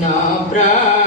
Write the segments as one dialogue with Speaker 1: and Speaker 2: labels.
Speaker 1: నా ప్రాణ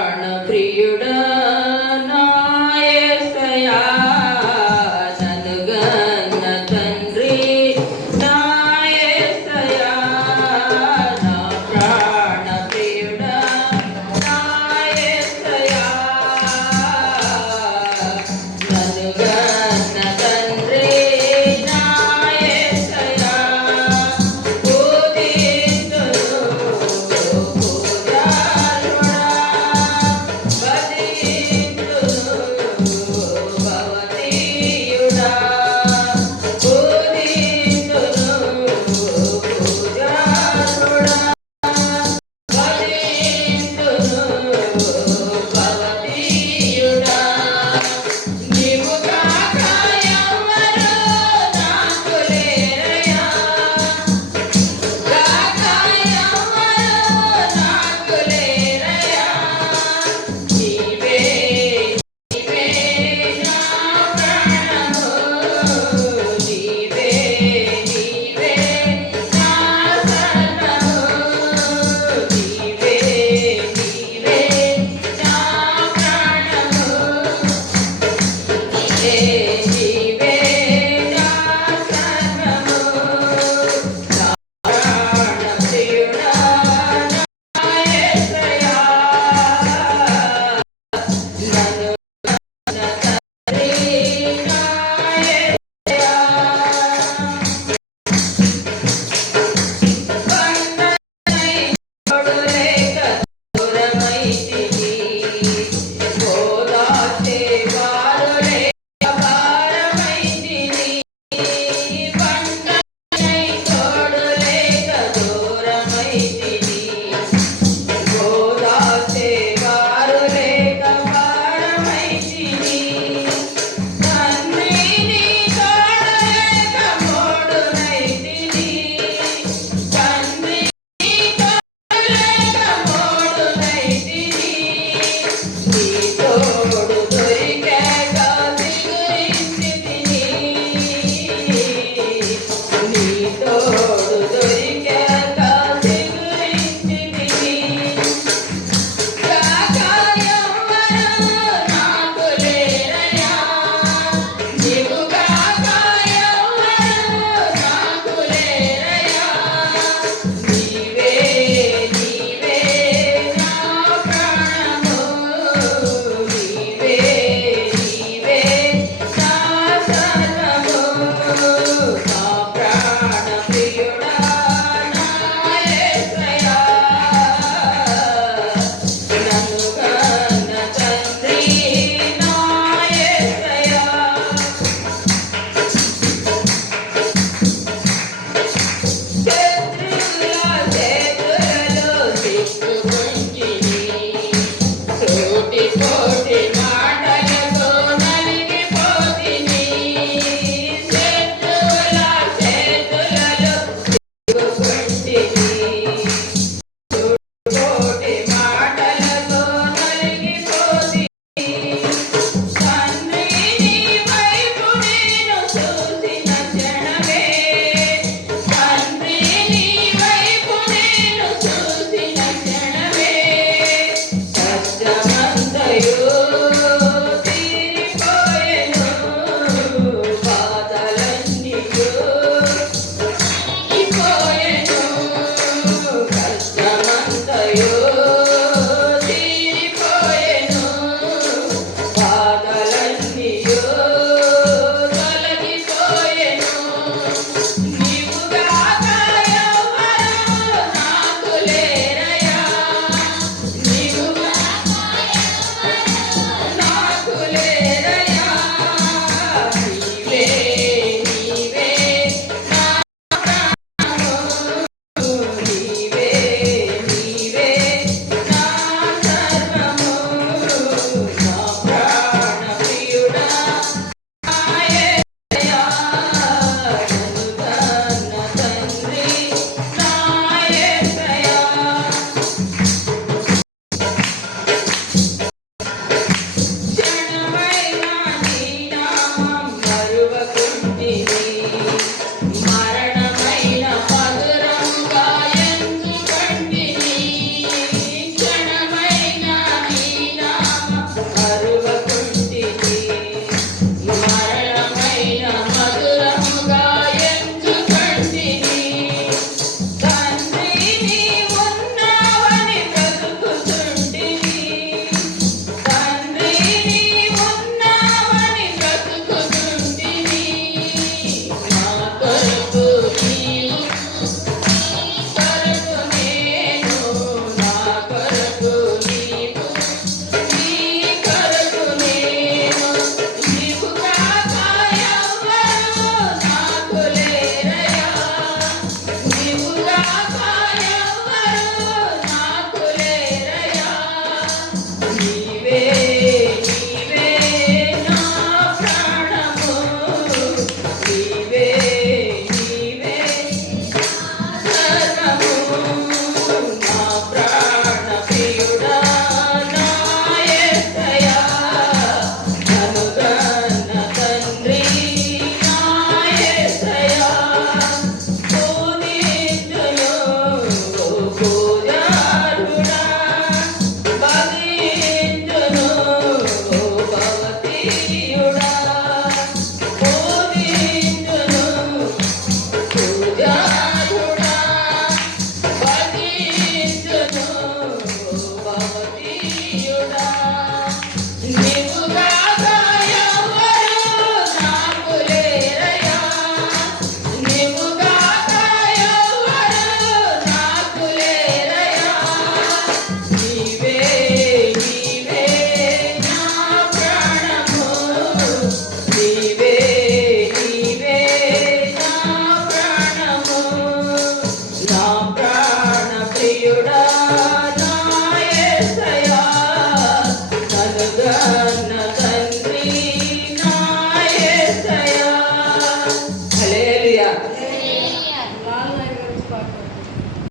Speaker 1: อ